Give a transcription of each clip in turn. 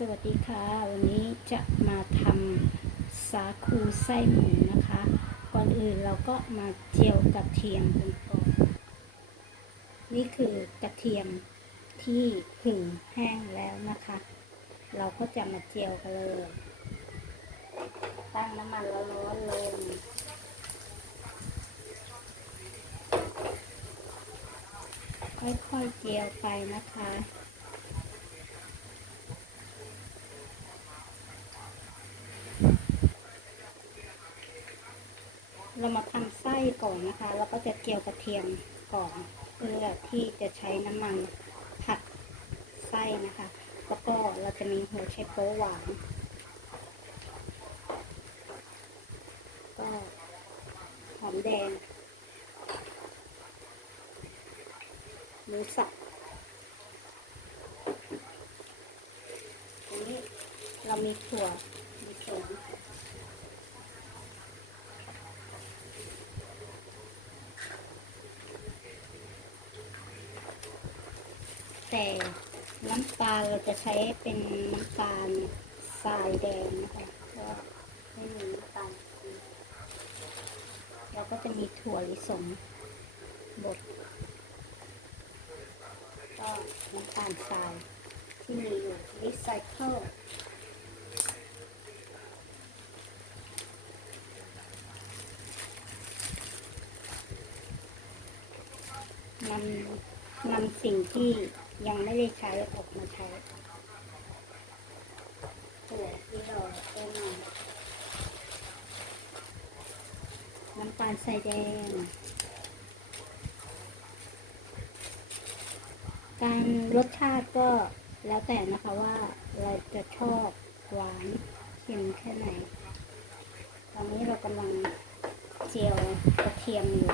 สวัสดีค่ะ วันนี้จะมาทำสาคูไส้หมูนะคะ ก่อนอื่นเราก็มาเจียวกระเทียมกันก่อนนี่คือกระเทียมที่ผึ่งแห้งแล้วนะคะ เราก็จะมาเจียวกันเลย ตั้งน้ำมันร้อนๆลงค่อยๆเจียวไปนะคะ เรามาทำไส้ก่อนนะคะ แล้วก็จะเจียวกระเทียมก่อนเพื่อที่จะใช้น้ำมันผัดไส้นะคะ แล้วก็เราจะมีหัวไชโป๊หวาน ก็หอมแดงหมูสับนนี้เรามีถั่วมีสน แต่น้ำตาเราจะใช้เป็นน้ำตาลทรายแดงนะคะก็ไม่มีน้ำตาลปี๊บแล้วก็จะมีถั่วลิสงบดก็น้ำตาลทรายที่มีอยู่รีไซเคิลนำนำสิ่งที่ ยังไม่ได้ใช้ออกมาใช้ถั่วที่เราเอ้มาน้ำตาลทรายแดง การรสชาติก็แล้วแต่นะคะว่าเราจะชอบหวานเค็มแค่ไหน ตอนนี้เรากำลังเจียวกระเทียมอยู่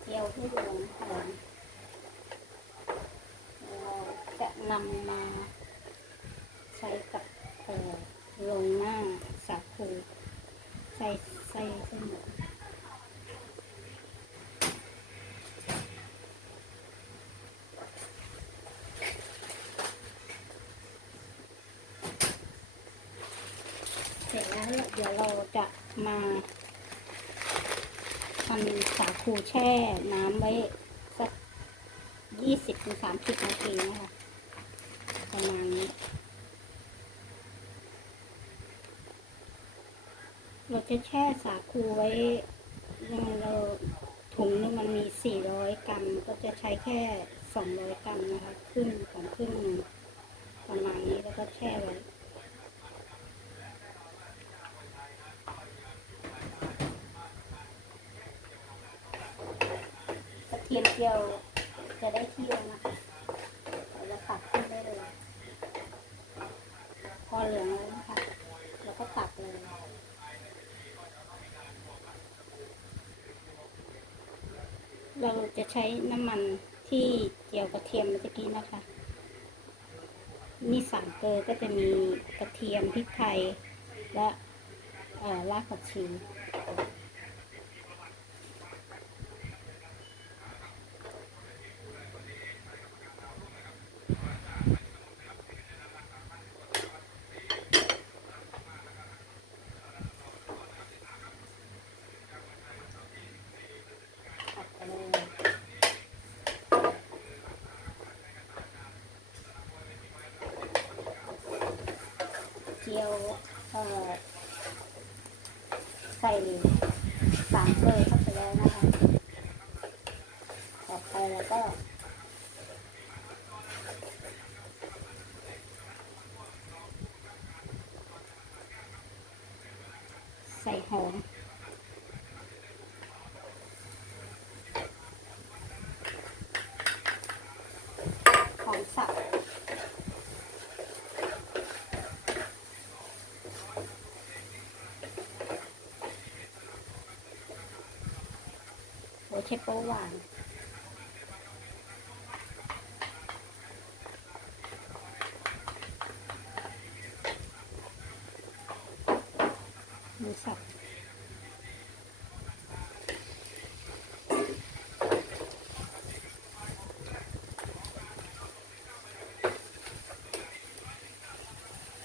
เจียวให้เหลืองหอมเราจะ นำมาใช้กับเอ่อลงหน้าสาคูใส่ใส่เส้นมเสร็จแล้วเดี๋ยวเราจะมาทำสาคูแช่น้ำไว้สักยี่สิบถึงสามสิบนาทีนะคะ ประมาณนี้เราจะแช่สาคูไว้ยังเราถุงนึงมันมีสี่ร้อยกรัม ก็จะใช้แค่สองร้อยกรัมนะคะครึ่งของครึ่งหนึ่งประมาณนี้แล้วก็แช่ไว้กระเทียมเจียวจะได้เที่แล้วนะคะเราจะตักขึ้นได้เลย พอเหลืองแล้วนะคะแล้วก็ตักเลยเราจะใช้น้ำมันที่เจียวกระเทียมเมื่อกี้นะคะ นี่สามเกลอก็จะมีกระเทียมพริกไทยและเอ่อรากผักชี เจียวเอ่อใส่สามเกลือเข้าไปแล้วนะคะ ต่อไปแล้วก็ใส่หอม หอมสับ หัวเชโปหวานหมูสับ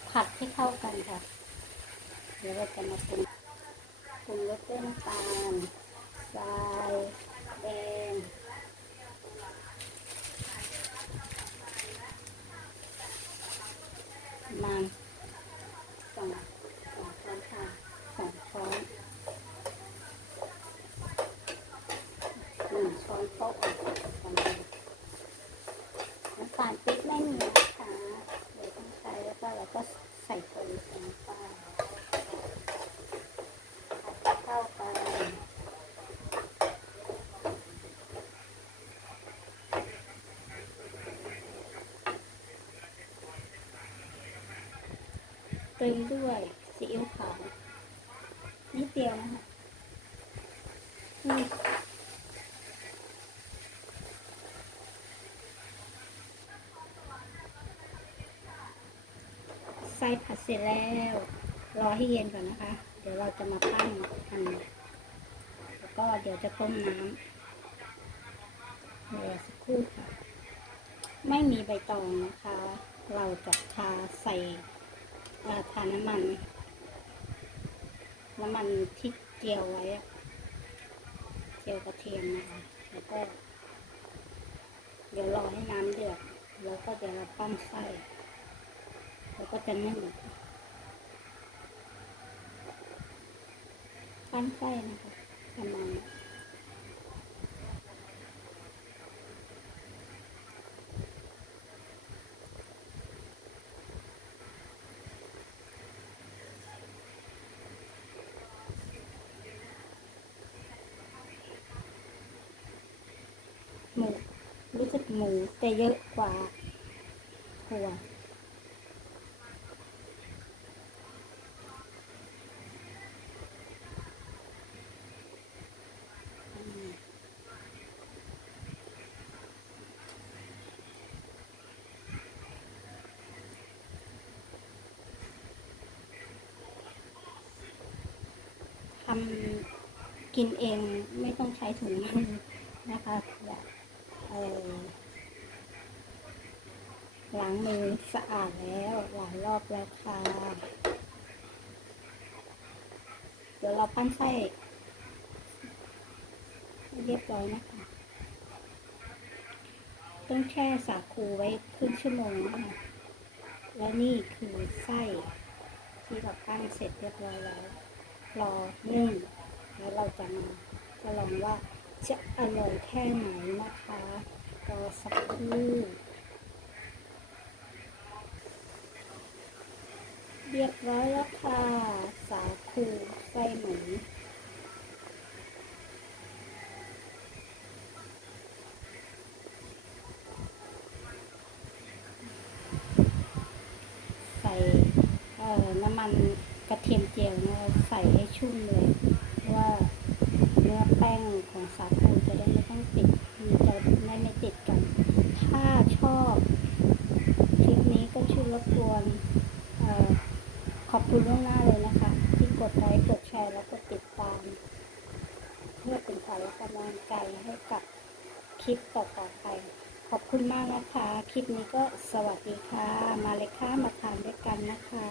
ผัดให้เข้ากันค่ะ เดี๋ยวเราจะมาปรุงปรุงรสด้วยน้ำตาล ทรายแดงมันสองสองช้อนค่ะสองช้อนหนึ่งช้อนโต๊ะประมาณน้ำตาลปิ๊บไม่มีนะคะเดี๋ยวต้องใช้แล้วก็เราก็ใส่ตัวลงไปผัดให้เข้ากัน เติมด้วยซีอิ๊วขาวนิดเดียวนะคะไส้ผัดเสร็จแล้ว รอให้เย็นก่อนนะคะ เดี๋ยวเราจะมาปั้นกันแล้วก็เดี๋ยวจะต้มน้ำเดี๋ยวสักครู่ค่ะ ไม่มีใบตองนะคะ เราจะทาใส่ น้ำมัน น้ำมันที่เจียวไว้อะเจียวกระเทียมนะคะ แล้วก็ เดี๋ยวรอให้น้ำเดือด แล้วก็เดี๋ยวเราปั้นไส้แล้วก็จะนึ่งปั้นไส้นะคะประมาณนี้ หมู รู้สึกหมูจะเยอะกว่าถั่วทำกินเองไม่ต้องใช้ถุงมือนะคะแบบ ล้างมือสะอาดแล้วหลายรอบแล้วค่ะ เดี๋ยวเราปั้นไส้เรียบร้อยนะคะ ต้องแช่สาคูไว้ครึ่งชั่วโมงนะคะแล้วนี่คือไส้ที่เราปั้นเสร็จเรียบร้อยแล้ว รอนึ่งแล้วเราจะมาจะลองว่า จะอร่อยแค่ไหนนะคะรอสักครู่เรียบร้อยแล้วค่ะสาคูไส้หมูใส่น้ำมันกระเทียมเจียวนะใส่ให้ชุ่มเลย ของสาคูจะได้ไม่ต้องติดมันจะได้ไม่ติดกัน ถ้าชอบคลิปนี้ก็ช่วยรบกวนขอบคุณล่วงหน้าเลยนะคะ ที่กดไลค์กดแชร์แล้วก็ติดตาม เพื่อเป็นขวัญและกำลังใจให้กับคลิปต่อๆไป ขอบคุณมากนะคะ คลิปนี้ก็สวัสดีค่ะ มาเลยค่ะมาทานด้วยกันนะคะ